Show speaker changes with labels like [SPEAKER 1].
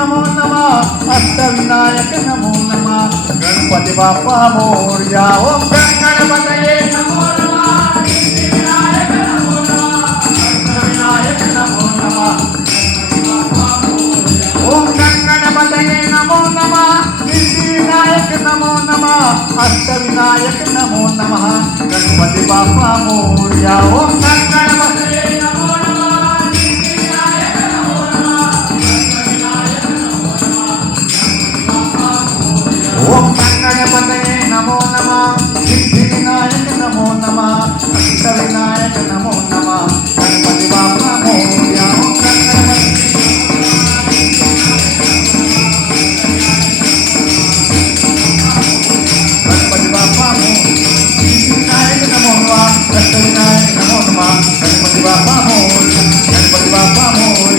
[SPEAKER 1] नमो नमः अष्टविनायक नमो नमः गणपति बापा मोर्या ओम गणपतये नमो अष्टविनायक नमो नमः गणपति बापा मोर्या ओम papá amor, el papá amor.